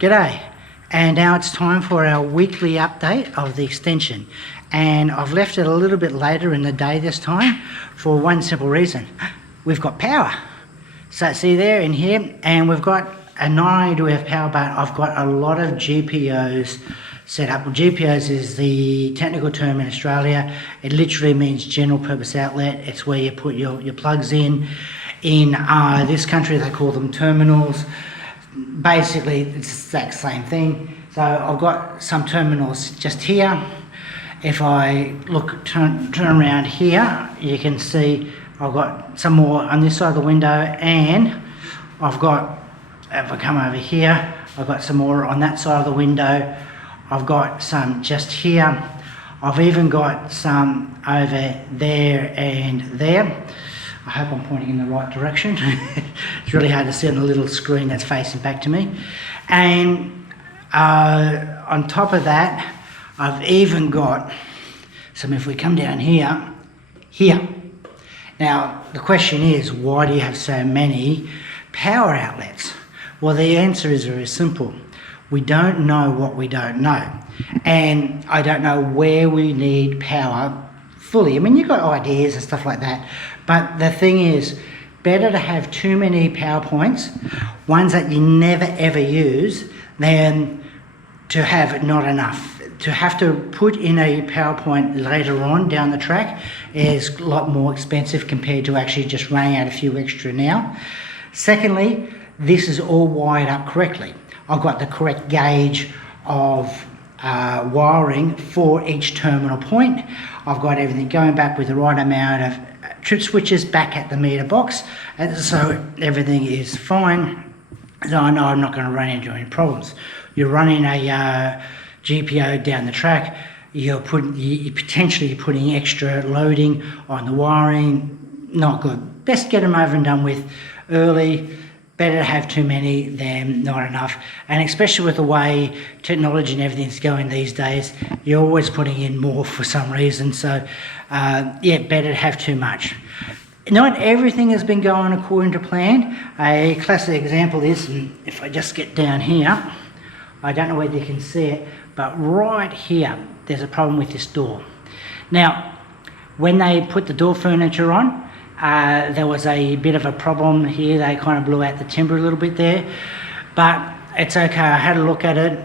G'day, and now it's time for our weekly update of the extension, and I've left it a little bit later in the day this time for one simple reason. We've got power. So see there in here, and we've got, and not only do we have power, but I've got a lot of GPOs set up. Well, GPOs is the technical term in Australia. It literally means general purpose outlet. It's where you put your plugs in. In this country they call them terminals. Basically it's the exact same thing. So I've got some terminals just here. If I turn around here, you can see I've got some more on this side of the window, and I've got, if I come over here, I've got some more on that side of the window. I've got some just here. I've even got some over there and there. I hope I'm pointing in the right direction. It's really hard to see on the little screen that's facing back to me. And on top of that, I've even got some, if we come down here. Now, the question is, why do you have so many power outlets? Well, the answer is very simple. We don't know what we don't know. And I don't know where we need power fully. I mean, you've got ideas and stuff like that, but the thing is, better to have too many PowerPoints, ones that you never ever use, than to have not enough. To have to put in a PowerPoint later on down the track is a lot more expensive compared to actually just running out a few extra now. Secondly, this is all wired up correctly. I've got the correct gauge of wiring for each terminal point. I've got everything going back with the right amount of trip switches back at the meter box, and so everything is fine. So I know I'm not going to run into any problems. You're running a GPO down the track, you're potentially putting extra loading on the wiring. Not good. Best get them over and done with early. Better to have too many than not enough. And especially with the way technology and everything's going these days, you're always putting in more for some reason. So yeah, better to have too much. Not everything has been going according to plan. A classic example is, if I just get down here, I don't know whether you can see it, but right here, there's a problem with this door. Now, when they put the door furniture on, there was a bit of a problem here. They kind of blew out the timber a little bit there, but it's okay. I had a look at it.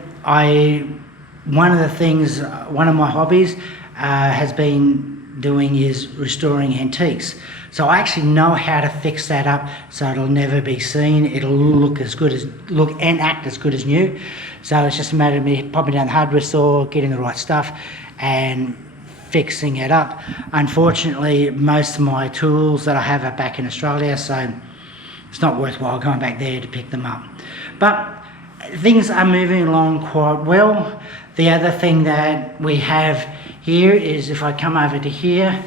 One of my hobbies has been doing is restoring antiques. So I actually know how to fix that up so it'll never be seen. It'll look and act as good as new. So it's just a matter of me popping down the hardware store, getting the right stuff, and fixing it up. Unfortunately, most of my tools that I have are back in Australia, so it's not worthwhile going back there to pick them up. But things are moving along quite well. The other thing that we have here is, if I come over to here,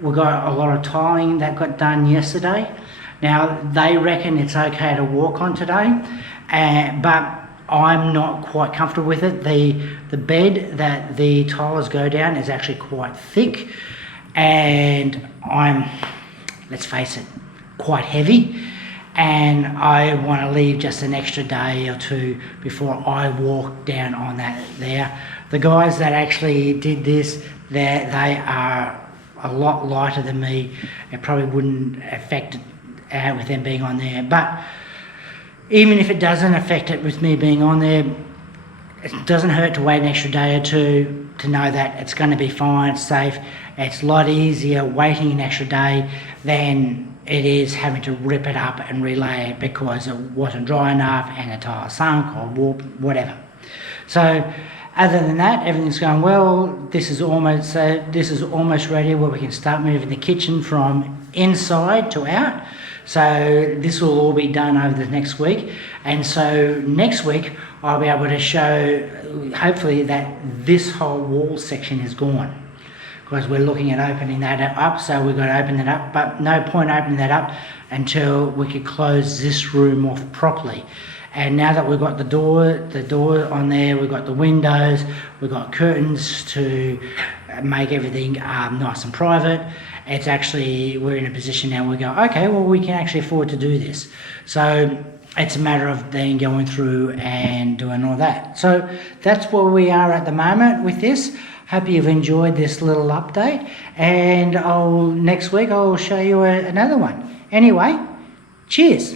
we've got a lot of tiling that got done yesterday. Now, they reckon it's okay to walk on today, but I'm not quite comfortable with it. The bed that the tilers go down is actually quite thick, and let's face it, quite heavy, and I want to leave just an extra day or two before I walk down on that there. The guys that actually did this, they are a lot lighter than me. It probably wouldn't affect it with them being on there, but even if it doesn't affect it with me being on there, it doesn't hurt to wait an extra day or two to know that it's going to be fine, it's safe. It's a lot easier waiting an extra day than it is having to rip it up and relay it because it wasn't dry enough and the tile sunk or warped, whatever. So other than that, everything's going well. This is almost ready where we can start moving the kitchen from inside to out. So this will all be done over the next week, and so next week I'll be able to show, hopefully, that this whole wall section is gone, because we're looking at opening that up. So we've got to open it up, but no point opening that up until we could close this room off properly. And now that we've got the door on there, we've got the windows, we've got curtains to make everything nice and private. It's actually, we're in a position now where we go, okay, well, we can actually afford to do this. So it's a matter of then going through and doing all that. So that's where we are at the moment with this. Hope you've enjoyed this little update, and next week I'll show you another one. Anyway, cheers.